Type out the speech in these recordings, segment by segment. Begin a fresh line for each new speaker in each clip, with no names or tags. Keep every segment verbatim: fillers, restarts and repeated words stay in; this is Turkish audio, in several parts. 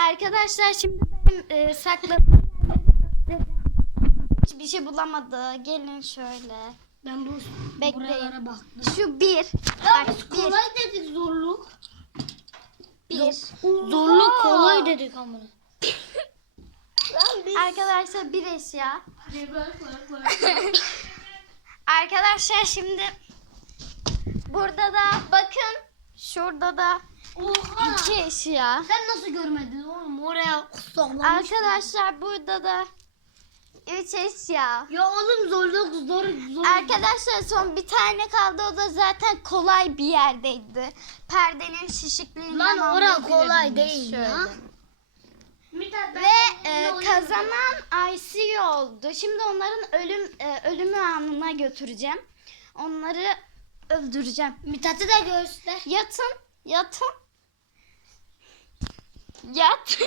Arkadaşlar şimdi benim e, sakladığım yerleri hiçbir şey bulamadı. Gelin şöyle.
Ben bu
Bekleyin.
buralara baktım.
Şu bir.
Ya
Bak
biz
bir.
kolay dedik zorluk.
Bir.
Zorluk
Oha!
kolay dedik amına.
Arkadaşlar bir eşya. Arkadaşlar şimdi burada da bakın. Şurada da
Oha!
iki eşya.
Sen nasıl görmedin oğlum? Oraya saklamış.
Arkadaşlar burada da üç eşya.
Ya oğlum zorluk zor zor.
Arkadaşlar son bir tane kaldı, o da zaten kolay bir yerdeydi. Perdenin şişikliğinden
Lan ora
anlayabilirdiniz
kolay değil
şöyle.
ya.
Ve e, kazanan I C U oldu. Şimdi onların ölüm e, ölümü anına götüreceğim. Onları öldüreceğim.
Mithat'ı da göster.
Yatın, yatın. Yat.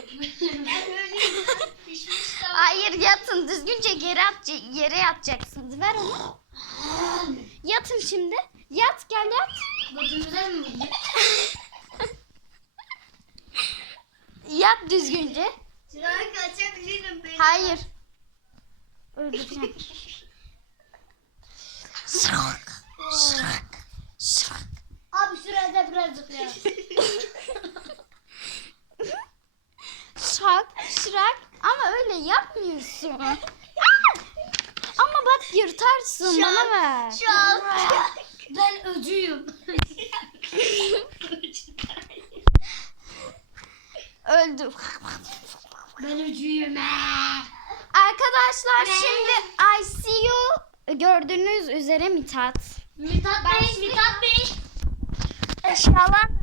Hayır, yatın. Düzgünce geri at, yere yatacaksınız. Ver onu. Yatın şimdi. Yat, gel yat.
Götümüze mi vurdu?
Yat düzgünce.
Çırak kaçabilirim ben.
Hayır. Öldüreceğim. Şırak. Şırak. Şırak.
Abi şuraya da birazcık ya.
Şırak. Şırak. Ama öyle yapmıyorsun. Aa! Ama bak yırtarsın.
Şak,
Bana ver.
Şak. Ben öcüyüm.
Öldü.
Ben öcüyüm.
Arkadaşlar
Ne?
şimdi I C U gördüğünüz üzere Mithat.
Mithat Bey, Mithat Bey.
Eşyalar